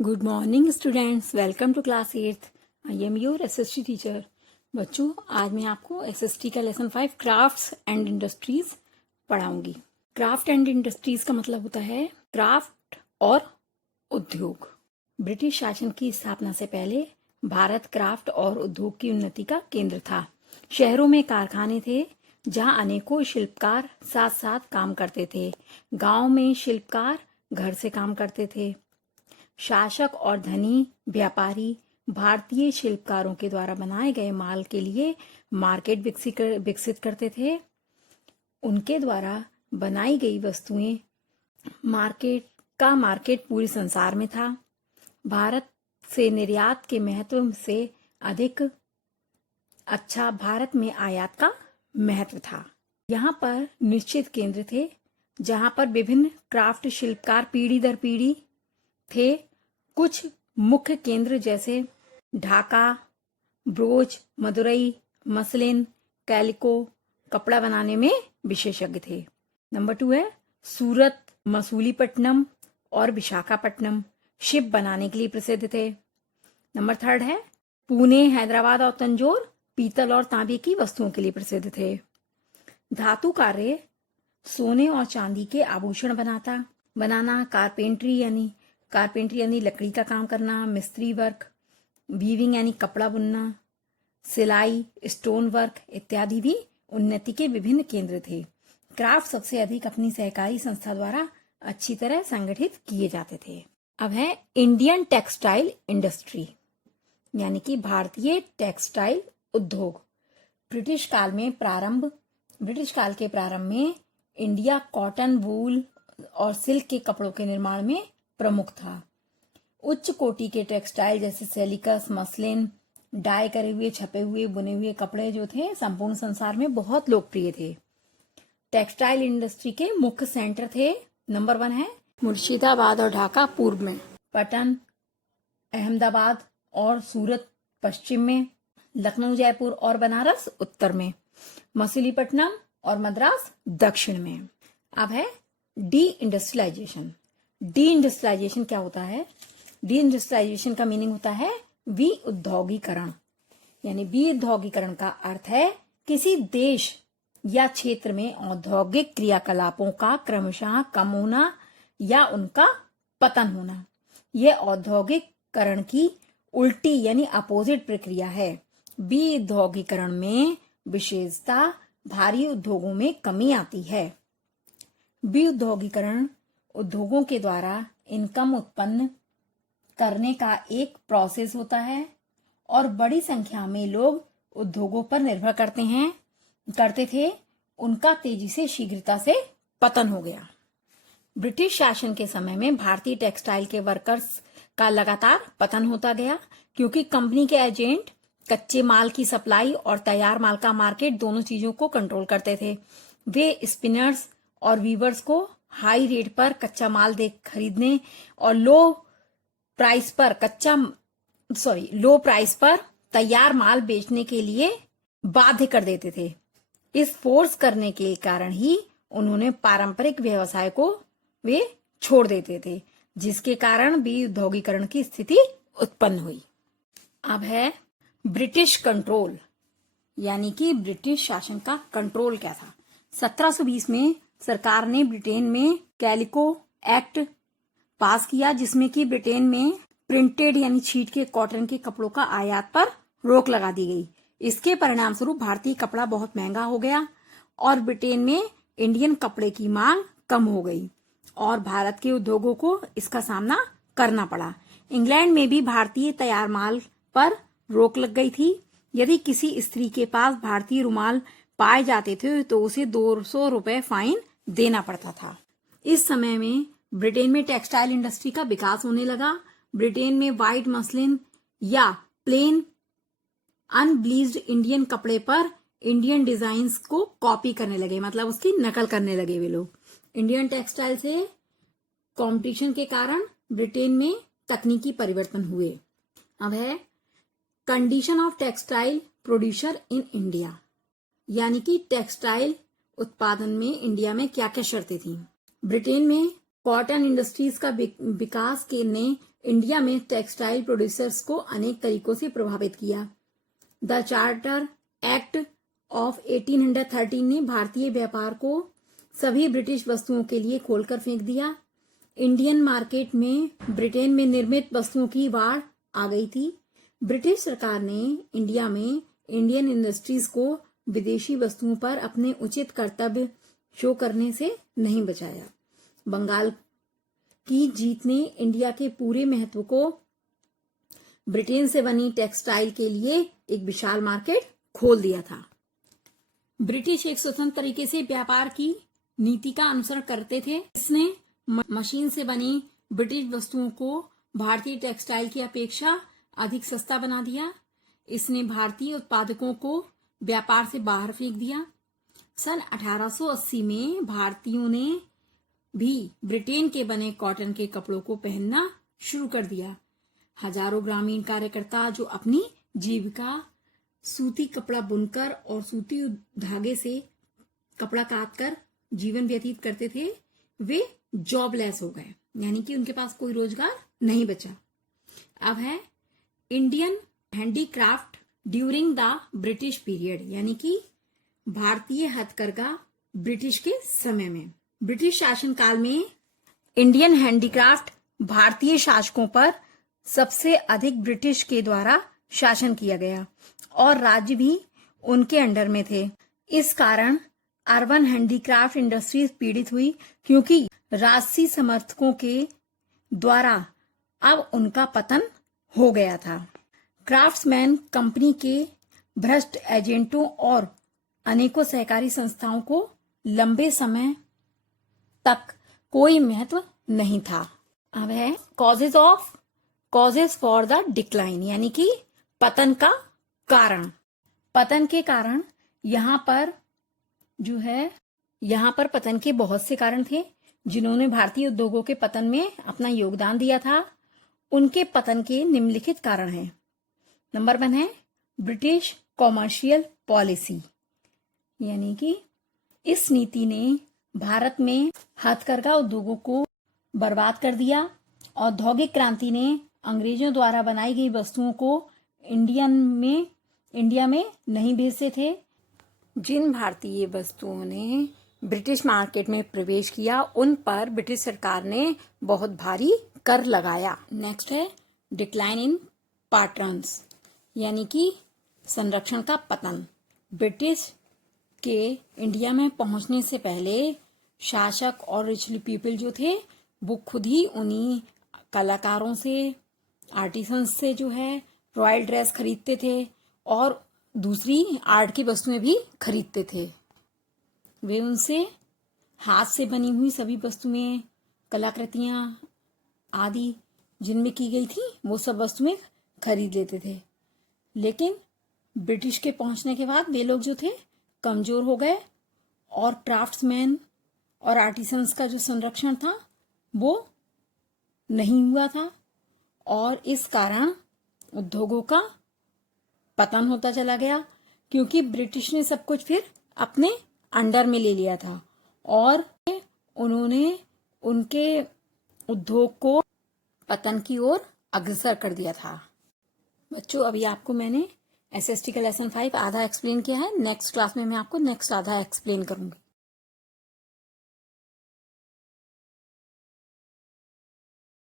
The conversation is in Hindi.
Good morning students, welcome to class 8th। I am your SST teacher. बच्चों, आज मैं आपको एसएसटी का लेसन 5 क्राफ्ट्स एंड इंडस्ट्रीज पढ़ाऊंगी। क्राफ्ट एंड इंडस्ट्रीज का मतलब होता है क्राफ्ट और उद्योग। ब्रिटिश शासन की स्थापना से पहले भारत क्राफ्ट और उद्योग की उन्नति का केंद्र था। शहरों में कारखाने थे जहां अनेकों शिल्पकार साथ साथ काम करते थे। गांव में शिल्पकार घर से काम करते थे। शासक और धनी व्यापारी भारतीय शिल्पकारों के द्वारा बनाए गए माल के लिए मार्केट विकसित करते थे। उनके द्वारा बनाई गई वस्तुएं मार्केट पूरे संसार में था। भारत से निर्यात के महत्व से अधिक अच्छा भारत में आयात का महत्व था। यहाँ पर निश्चित केंद्र थे जहाँ पर विभिन्न क्राफ्ट शिल्पकार पीढ़ी दर पीढ़ी थे। कुछ मुख्य केंद्र जैसे Dhaka, broach, Madurai, muslin, calico कपड़ा बनाने में विशेषज्ञ थे। नंबर 2 है सूरत, मसूलीपट्टनम और विशाखापट्टनम शिप बनाने के लिए प्रसिद्ध थे। नंबर 3 है पुणे, हैदराबाद और तंजौर पीतल और तांबे की वस्तुओं के लिए प्रसिद्ध थे। धातु कार्य सोने और चांदी के आभूषण बनाना, कारपेंट्री यानी लकड़ी का काम करना, मिस्त्री वर्क, वीविंग यानी कपड़ा बुनना, सिलाई, स्टोन वर्क इत्यादि भी उन्नति के विभिन्न केंद्र थे। क्राफ्ट सबसे अधिक अपनी सहकारी संस्था द्वारा अच्छी तरह संगठित किए जाते थे। अब है इंडियन टेक्सटाइल इंडस्ट्री यानी कि भारतीय टेक्सटाइल उद्योग। ब्रिटिश काल के प्रारंभ में इंडिया कॉटन, वूल और सिल्क के कपड़ों के निर्माण में प्रमुख था। उच्च कोटि के टेक्सटाइल जैसे सेलिकस, मसलिन, डाई करे हुए, छपे हुए, बुने हुए कपड़े जो थे संपूर्ण संसार में बहुत लोकप्रिय थे। टेक्सटाइल इंडस्ट्री के मुख्य सेंटर थे। नंबर 1 है मुर्शिदाबाद और ढाका पूर्व में, पटन, अहमदाबाद और सूरत पश्चिम में, लखनऊ, जयपुर और बनारस उत्तर में, मसूलीपट्टनम और मद्रास दक्षिण में। अब है डी इंडस्ट्रियलाइजेशन। डी इंडस्ट्रियलाइजेशन क्या होता है? डी इंडस्ट्रियलाइजेशन का मीनिंग होता है विउद्योगीकरण। यानी विउद्योगीकरण का अर्थ है किसी देश या क्षेत्र में औद्योगिक क्रियाकलापों का क्रमशः कम होना या उनका पतन होना। यह औद्योगिकरण की उल्टी यानी अपोजिट प्रक्रिया है। विउद्योगीकरण में विशेषता भारी उद्योगों में कमी आती है। विउद्योगीकरण उद्योगों के द्वारा इनकम उत्पन्न करने का एक प्रोसेस होता है और बड़ी संख्या में लोग उद्योगों पर निर्भर करते थे। उनका तेजी से शीघ्रता से पतन हो गया। ब्रिटिश शासन के समय में भारतीय टेक्सटाइल के वर्कर्स का लगातार पतन होता गया क्योंकि कंपनी के एजेंट कच्चे माल की सप्लाई और तैयार माल का मार्केट दोनों चीजों को कंट्रोल करते थे। वे स्पिनर्स और वीवर्स को हाई रेट पर कच्चा माल खरीदने और लो प्राइस पर तैयार माल बेचने के लिए बाध्य कर देते थे। इस फोर्स करने के कारण ही उन्होंने पारंपरिक व्यवसाय को वे छोड़ देते थे, जिसके कारण विउद्योगीकरण की स्थिति उत्पन्न हुई। अब है ब्रिटिश कंट्रोल यानी कि ब्रिटिश शासन का कंट्रोल क्या था। 1720 में सरकार ने ब्रिटेन में कैलिको एक्ट पास किया, जिसमें कि ब्रिटेन में प्रिंटेड यानी छीट के कॉटन के कपड़ों का आयात पर रोक लगा दी गई। इसके परिणाम स्वरूप भारतीय कपड़ा बहुत महंगा हो गया और ब्रिटेन में इंडियन कपड़े की मांग कम हो गई और भारत के उद्योगों को इसका सामना करना पड़ा। इंग्लैंड में भी भारतीय तैयार माल पर रोक लग गई थी। यदि किसी स्त्री के पास भारतीय रुमाल पाए जाते थे तो उसे 200 रुपए फाइन देना पड़ता था। इस समय में ब्रिटेन में टेक्सटाइल इंडस्ट्री का विकास होने लगा। ब्रिटेन में व्हाइट मसलिन या प्लेन अनब्लीच्ड इंडियन कपड़े पर इंडियन डिजाइन्स को कॉपी करने लगे, मतलब उसकी नकल करने लगे वे लोग। इंडियन टेक्सटाइल से कंपटीशन के कारण ब्रिटेन में तकनीकी परिवर्तन हुए। अब है condition of textile producer in India यानी कि टेक्सटाइल उत्पादन में इंडिया में क्या क्या शर्तें थी। ब्रिटेन में कॉटन इंडस्ट्रीज का विकास ने इंडिया में टेक्सटाइल प्रोड्यूसर्स को अनेक तरीकों से प्रभावित किया। द चार्टर एक्ट ऑफ 1813 ने भारतीय व्यापार को सभी ब्रिटिश वस्तुओं के लिए खोलकर फेंक दिया। इंडियन मार्केट में ब्रिटेन में निर्मित वस्तुओं की बाढ़ आ गई थी। ब्रिटिश सरकार ने इंडिया में इंडियन इंडस्ट्रीज को विदेशी वस्तुओं पर अपने उचित कर्तव्य शो करने से नहीं बचाया। बंगाल की जीत ने इंडिया के पूरे महत्व को ब्रिटेन से बनी टेक्सटाइल के लिए एक विशाल मार्केट खोल दिया था। ब्रिटिश एक स्वतंत्र तरीके से व्यापार की नीति का अनुसरण करते थे। इसने मशीन से बनी ब्रिटिश वस्तुओं को भारतीय टेक्सटाइल की अपेक्षा अधिक सस्ता बना दिया। इसने भारतीय उत्पादकों को व्यापार से बाहर फेंक दिया। सन 1880 में भारतीयों ने भी ब्रिटेन के बने कॉटन के कपड़ों को पहनना शुरू कर दिया। हजारों ग्रामीण कार्यकर्ता जो अपनी जीविका सूती कपड़ा बुनकर और सूती धागे से कपड़ा काटकर जीवन व्यतीत करते थे, वे जॉबलेस हो गए, यानी कि उनके पास कोई रोजगार नहीं बचा। अब है Indian handicraft during the British period, यानी कि भारतीय हथकरघा ब्रिटिश के समय में। ब्रिटिश शासन काल में इंडियन हैंडीक्राफ्ट भारतीय शासकों पर सबसे अधिक ब्रिटिश के द्वारा शासन किया गया और राज्य भी उनके अंडर में थे। इस कारण अर्बन हैंडीक्राफ्ट इंडस्ट्रीज पीड़ित हुई, क्योंकि राजसी समर्थकों के द्वारा अब उनका पतन हो गया था। क्राफ्ट्समैन कंपनी के भ्रष्ट एजेंटों और अनेकों सहकारी संस्थाओं को लंबे समय तक कोई महत्व नहीं था। अब है कॉजेज फॉर द डिक्लाइन, यानी कि पतन का कारण। पतन के कारण यहाँ पर पतन के बहुत से कारण थे जिन्होंने भारतीय उद्योगों के पतन में अपना योगदान दिया था। उनके पतन के निम्नलिखित कारण हैं। नंबर 1 है ब्रिटिश कॉमर्शियल पॉलिसी, यानी कि इस नीति ने भारत में हथकरघा उद्योगों को बर्बाद कर दिया। औद्योगिक क्रांति ने अंग्रेजों द्वारा बनाई गई वस्तुओं को इंडिया में नहीं भेजते थे। जिन भारतीय वस्तुओं ने ब्रिटिश मार्केट में प्रवेश किया उन पर ब्रिटिश सरकार ने बहुत भारी कर लगाया। नेक्स्ट है डिक्लाइन इन पैटर्न्स, यानी कि संरक्षण का पतन। ब्रिटिश के इंडिया में पहुंचने से पहले शासक और रिच पीपल जो थे वो खुद ही उन्हीं कलाकारों से, आर्टिसंस से जो है रॉयल ड्रेस खरीदते थे और दूसरी आर्ट की वस्तुएं भी खरीदते थे। वे उनसे हाथ से बनी हुई सभी वस्तुएं, कलाकृतियां आदि जिनमें की गई थी वो सब वस्तुएं खरीद लेते थे। लेकिन ब्रिटिश के पहुंचने के बाद वे लोग जो थे कमजोर हो गए और क्राफ्ट्समैन और आर्टिसंस का जो संरक्षण था वो नहीं हुआ था और इस कारण उद्योगों का पतन होता चला गया, क्योंकि ब्रिटिश ने सब कुछ फिर अपने अंडर में ले लिया था और उन्होंने उनके उद्योग को पतन की ओर अग्रसर कर दिया था। बच्चों, अभी आपको मैंने एसएसटी का लेसन 5 आधा एक्सप्लेन किया है। नेक्स्ट क्लास में मैं आपको नेक्स्ट आधा एक्सप्लेन करूंगी।